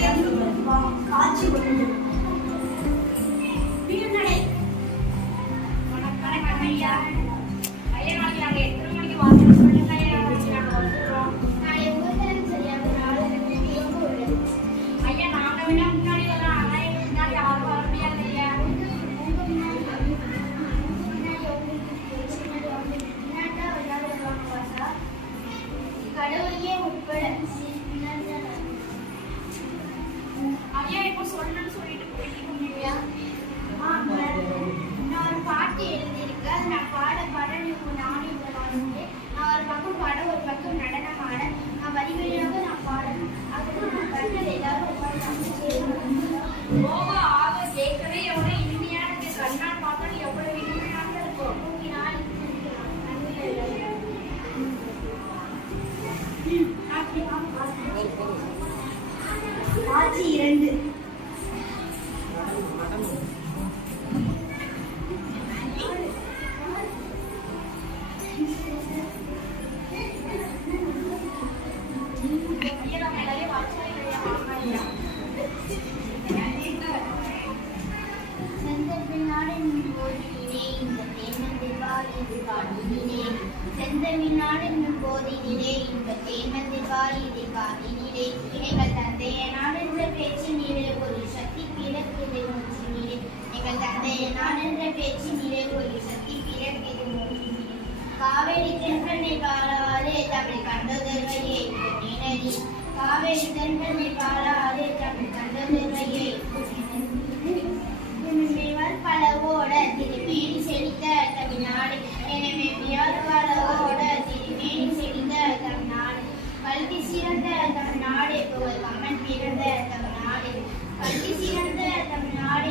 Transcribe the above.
காட்சி கொண்டது. வணக்கம் ஐயா. ஐயா நாளைக்கு நாங்கள் எத்தனை மணிக்கு வாசல் சொல்லுங்க ஐயா. நாங்கள் வந்துடுறோம். நாளை ஊர்தலம் சரியாக 4:30 தேர்வு உள்ளது. ஐயா நாங்கள் விட முன்னாடி வரலாம். ஆனால் எங்களுக்கு முன்னாடி யாரும் வர முடியாது ஐயா. கடவுளையே உட்பட ஐயா இப்போ சொல்லணும்னு சொல்லிட்டு போயிட்டு ஐயா. நான் ஒரு பாட்டு எழுதியிருக்கேன். அது நான் பாட நீங்க நானும் இந்த வாசிக்கிறேன். நான் ஒரு பக்கம் பாட ஒரு பக்கம் நடனம் ஆட நான் வரிவழியாக நான் பாடணும். அதுக்கு நான் கண்ணல் எல்லாரும் ஓவா ஆக கேட்கவே எவ்வளோ இனிமையான இருக்கு. கண்ணால் பார்த்தாலும் எவ்வளோ இனிமையாக இருக்கும். காட்சி 2. ஐயா நம்ம எல்லாரையும் வர சொல்லி வாங்க ஐயா. செந்தமிழ்நாடென்னும் போதினிலே இந்த தேன்மந்திர்வாள் இது காதினிலே. செந்தமிழ்நாடென்னும் போதினிலே இந்த தேன்மந்திர்வாள் இது காதினிலே. எங்கள் தந்தைய நாடென்ற பேச்சினிலே ஒரு சக்தி பிறக்குது மூச்சினிலே. எங்கள் தந்தைய நாடென்ற பேச்சினிலே ஒரு சக்தி பிறக்குது மூச்சினிலே. காவேரி தென்றனை பாராதே தமிழ் கண்டதர்வையே நினைடி. காவேரி தென்றனை பாராதே தமிழ் கண்டதர்வையே பலவோட திருமேனி செழித்த தமிழ்நாடு. எனவே பலவோட திருமேனி செழித்த தமிழ்நாடு. கல்வி சிறந்த தமிழ்நாடு புகழ் கம்மன் பிறந்த தமிழ்நாடு. கல்வி சிறந்த தமிழ்நாடு